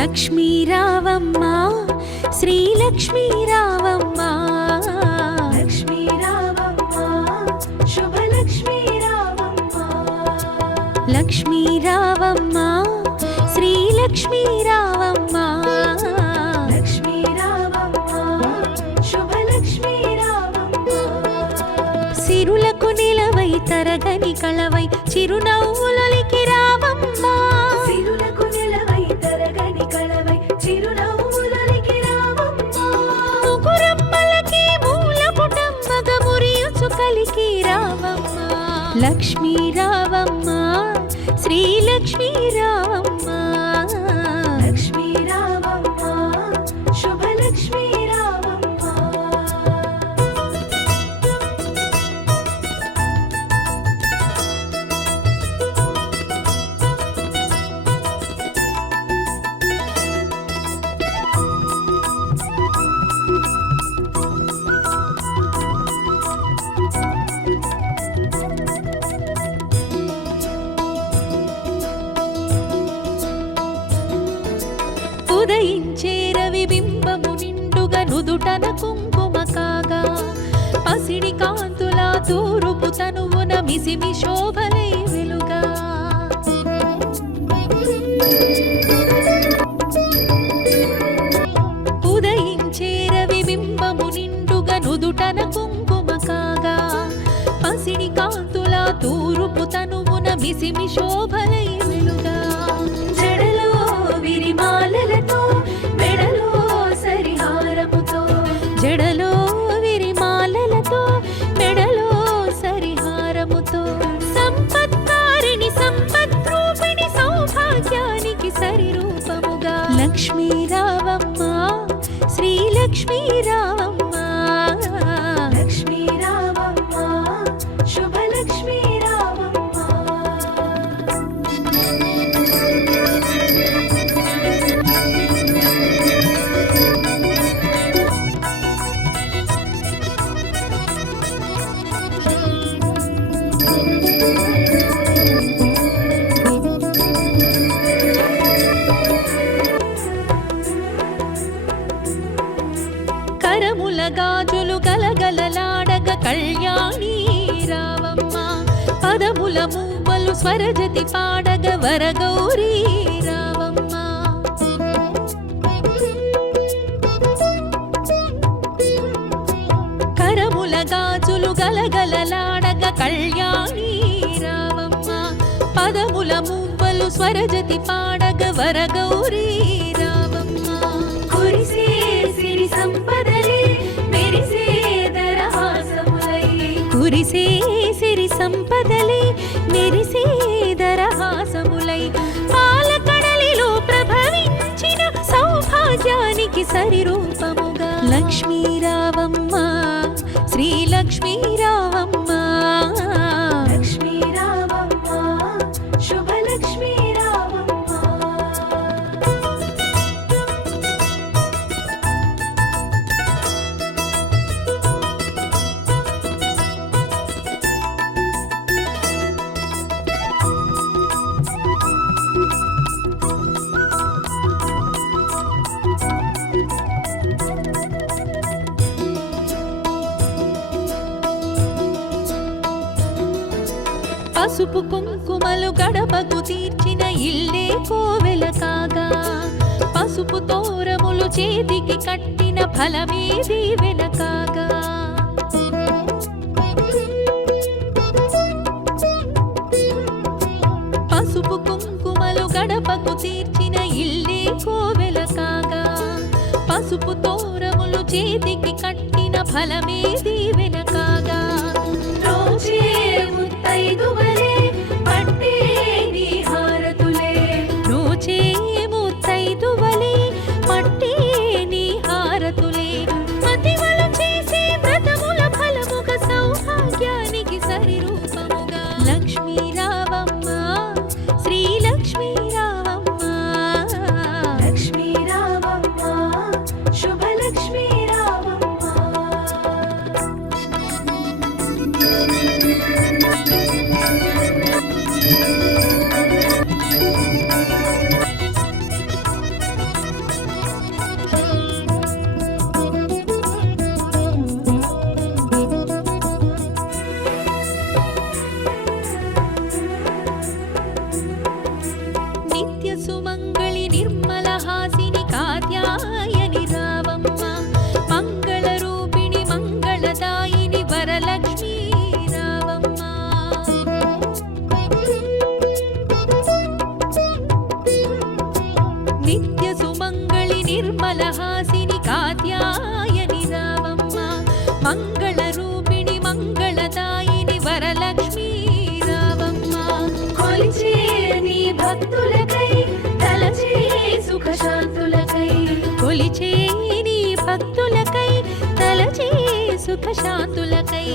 లక్ష్మీ రావమ్మ శ్రీలక్ష్మీ రావమ్మ లక్ష్మీ రావమ్మ శుభలక్ష్మీ రావమ్మ లక్ష్మీ రావమ్మ శ్రీలక్ష్మీ రావమ్మ లక్ష్మీ రావమ్మ శుభలక్ష్మీ రావమ్మ సిరులకు నిలవై తరగని కళవై చిరునవ్వులొలికి రావమ్మ సిరులకు నిలవై తరగని కళవై చిరునవ్వులొలికి రావమ్మ ముగురమ్మలకి మూలపుటమ్మగ మురియుచు కలికి రావమ్మ లక్ష్మీ రావమ్మ శ్రీలక్ష్మీ రావమ్మ లక్ష్మీ రావమ్మ శుభలక్ష్మీ రావమ్మ ఉదయించే రవి బింబము నిండుగా నుదుటన కుంకుమ కాగా పసిడి కాంతుల తూరుపు తనువున మిసిమి శోభలై వెలుగా ఉదయించే రవి బింబము నిండుగా నుదుటన కుంకుమ కాగా పసిడి కాంతుల తూరుపు తనువున మిసిమి శోభలై వెలుగా జడలో విరిమాలలతో మెడలో సరిహారముతో జడలో విరిమాలలతో మెడలో సరిహారముతో సంపత్కారిణి సంపద్రూపిణి సౌభాగ్యానికి సరిరూపముగా లక్ష్మీ రావమ్మ శ్రీలక్ష్మీ రావమ్మ లక్ష్మీ రావమ్మ శుభలక్ష్మీ రావమ్మ కరముల గాజులు గలగలలాడగ కళ్యాణి రావమ్మ పదముల మూవలు స్వరజతి పాడగ వరగౌరీ రావమ్మ కరముల గాజులు గలగలలాడగ కళ్యాణి రావమ్మ పదముల మూవలు స్వరజతి పాడగ వరగౌరీ రావమ్మ కురిసే సిరి సంపదలే మెరిసే దరహాసములై కురిసే సిరి సంపదలే మెరిసే దరహాసములై పాలకడలిలో ప్రభవించిన సౌభాగ్యానికి సరిరూపముగా లక్ష్మీ రావమ్మ శ్రీలక్ష్మీ రావమ్మ లక్ష్మీ రావమ్మ శుభలక్ష్మీ రావమ్మ పసుపు కుంకుమలు గడపకు తీర్చిన ఇల్లే కోవెల కాగా పసుపు తోరములు చేతికి కట్టిన ఫలమే దీవెన కాగా పసుపు కుంకుమలు గడపకు తీర్చిన ఇల్లే కోవెల కాగా పసుపు తోరములు చేతికి కట్టిన ఫలమే దీవెన కాగా రోజే ముత్తైదువలే పట్టే నీ హారతులే రోజే ముత్తైదువలే పట్టే నీ హారతులే మతివలు చేసే వ్రతముల ఫలముగా సౌభాగ్యానికి సరిరూపముగా లక్ష్మీ రావమ్మ శ్రీలక్ష్మీ రావమ్మ లక్ష్మీ రావమ్మ శుభలక్ష్మీ రావమ్మ శాంతులకై